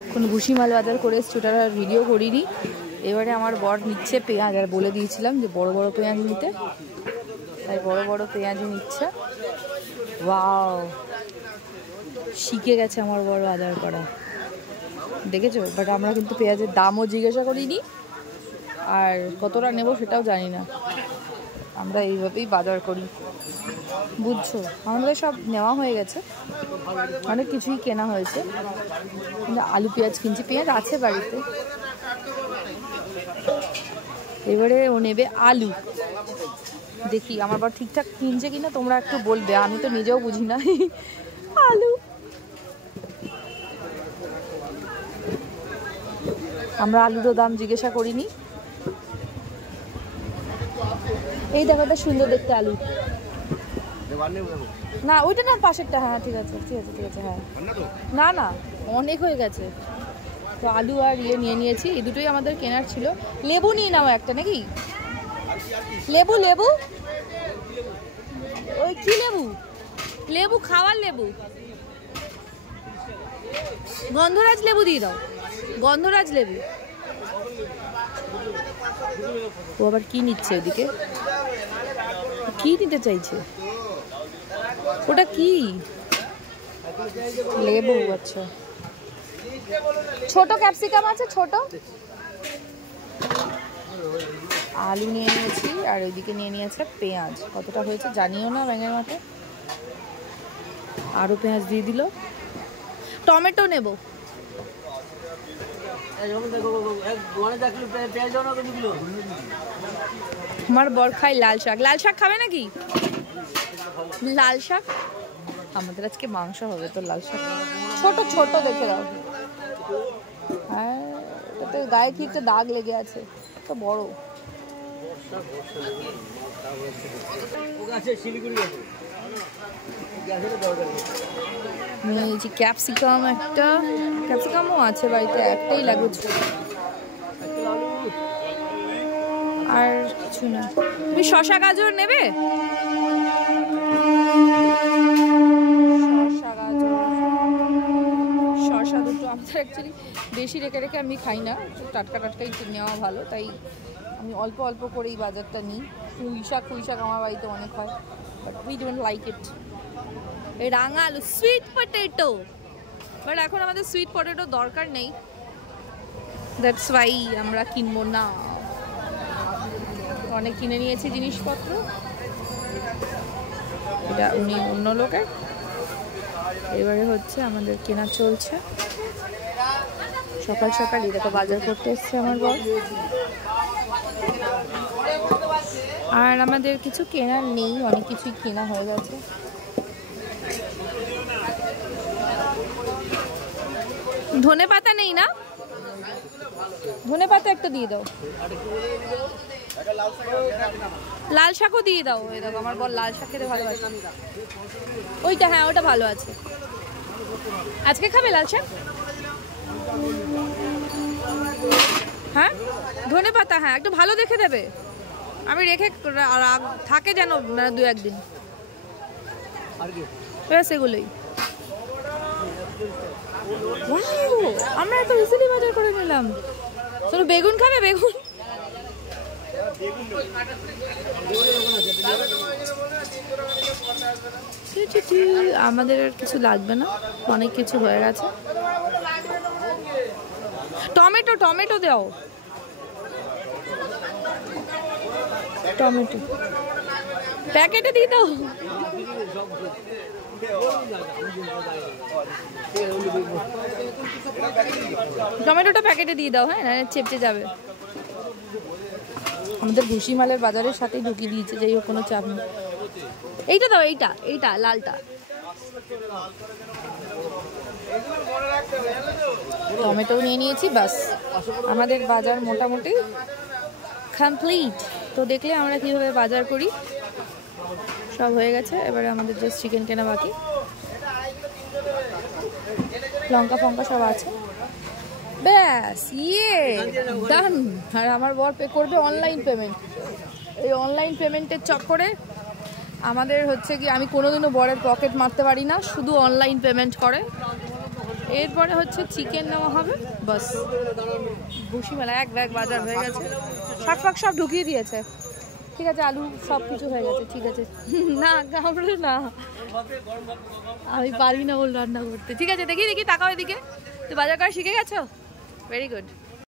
কোনো ভুসিমাল বাজার করে এসছি, ওটার আর ভিডিও করিনি। এবারে আমার বর নিচ্ছে পেঁয়াজ, আর বলে দিয়েছিলাম যে বড় বড় পেঁয়াজ নিতে, তাই বড় বড় পেঁয়াজই নিচ্ছে। ওয়াও, শিখে গেছে আমার বড় বাজার করা, দেখেছো? বাট আমরা কিন্তু পেঁয়াজের দামও জিজ্ঞাসা করিনি, আর কতটা নেব সেটাও জানি না। আমরা এইভাবেই বাজার করি, বুঝছো? আমাদের সব নেওয়া হয়ে গেছে, অনেক কিছুই কেনা হয়েছে, কিন্তু আলু পেঁয়াজ কিনছি। পেঁয়াজ আছে বাড়িতে। এবারে ও নেবে আলু। দেখি আমার বর ঠিকঠাক কিনছে কিনা, তোমরা একটু বলবে, আমি তো নিজেও বুঝি না। আলু, আমরা আলুরও দাম জিজ্ঞাসা করিনি। এই দেখো, এটা সুন্দর দেখতে আলু। না ওইটা না, পাশেরটা। হ্যাঁ ঠিক আছে ঠিক আছে ঠিক আছে। হ্যাঁ না না, অনেক হয়ে গেছে। তো আলু আর নিয়ে নিয়েছি, এই দুটোই আমাদের কেনার ছিল। লেবু নিয়ে নাও একটা নাকি? লেবু লেবু, ওই কি লেবু? লেবু খাওয়ার লেবু, গন্ধরাজ লেবু দিয়ে দাও, গন্ধরাজ লেবু। ও আবার কি নিচ্ছে ওদিকে? কি নিতে চাইছে? ওটা কি? লেবু? আচ্ছা, ছোট ক্যাপসিকাম আছে, ছোট। আলু নিয়ে নিয়েছি, আর ওইদিকে নিয়ে নিয়েছে পেঁয়াজ। কতটা হয়েছে জানিও না ব্যাঙের মাথায়। আরো পেঁয়াজ দিয়ে দিল। টমেটো নেব। আমার বর খায় লাল শাক। লাল শাক খাবে নাকি? লাল শাক আমাদের আজকে মাংস হবে, তো লাল শাক ছোট ছোট দেখে দাও। হ্যাঁ, এটাতে গায়ে কি একটা দাগ লেগে আছে, তো বড়। নিয়েছি ক্যাপসিকাম একটা, ক্যাপসিকামও আছে বাড়িতে, একটাই লাগবে, আর কিছু না। তুমি শসা গাজর নেবে? শসা গাজর, শসা দুটো। আমাদের অ্যাকচুয়ালি বেশি রেখে রেখে আমি খাই না, টাটকা টাটকাই নেওয়া ভালো, তাই আমি অল্প অল্প করেই বাজারটা নিই। পুঁই শাক আমার বাড়িতে অনেক হয়, but we don't like it. এই রাঙা আলু, সুইট পটেটো, বাট এখন আমাদের সুইট পটেটো দরকার নেই, দ্যাটস ওয়াই আমরা কিনবো না। অনেক কিনে নিয়েছি জিনিসপত্র। এটা উনি অন্য লোকের। এবারে হচ্ছে আমাদের কেনা চলছে সকাল সকাল। এটা বাজার করতে এসছে আমার বর। আর আমাদের কিছু কেনার নেই, অনেক কিছুই কেনা হয়ে গেছে। ধনে পাতা নেই না? ধনে পাতা একটা দিয়ে দাও, লাল শাকও দিয়ে দাও। এই দেখো আমার বর লাল শাক খেতে ভালোবাসে। ওইটা, হ্যাঁ ওটা ভালো আছে। আজকে খাবে লাল শাক? হ্যাঁ ধনে পাতা, হ্যাঁ একটু ভালো দেখে দেবে, আমি রেখে থাকে যেন দু একদিন, সেগুলোই। আমরা এত ইজিলি বাজার করে নিলাম। চলো, বেগুন খাবে? বেগুন আমাদের আর কিছু লাগবে না, অনেক কিছু হয়ে গেছে। টমেটো, টমেটো দাও, টমেটো প্যাকেটে দিয়ে দাও। টমেটোটা প্যাকেটে দিয়ে দাও, হ্যাঁ, না চেপচে যাবে। আমাদের ভুসিমালের বাজারের সাথেই ঢুকিয়ে দিয়েছে, যাই হোক কোনো চাপ নেই। এইটা দাও, এইটা এইটা লালটা। টমেটো নিয়ে নিয়েছি, বাস আমাদের বাজার মোটামুটি কমপ্লিট। তো দেখলে আমরা কিভাবে বাজার করি, সব হয়ে গেছে। এবারে আমাদের জাস্ট চিকেন কেনা বাকি, লঙ্কা ফঙ্কা সব আছে, ব্যাস ডান। আর আমার বর পে করবে অনলাইন পেমেন্ট। এই অনলাইন পেমেন্টের চক্করে আমাদের হচ্ছে কি, আমি কোনোদিনও বরের পকেট মারতে পারি না, শুধু অনলাইন পেমেন্ট করে। এরপরে হচ্ছে চিকেন নেওয়া হবে, বাস। ভুসিমালা এক ব্যাগ বাজার হয়ে গেছে, শাক ফাক সব ঢুকিয়ে দিয়েছে। ঠিক আছে, আলু সব কিছু হয়ে গেছে, ঠিক আছে। না কামড়ে না, আমি পারি না বল রান্না করতে। ঠিক আছে, দেখি দেখি তাকাও এদিকে, তো বাজার করা শিখে গেছো, ভেরি গুড।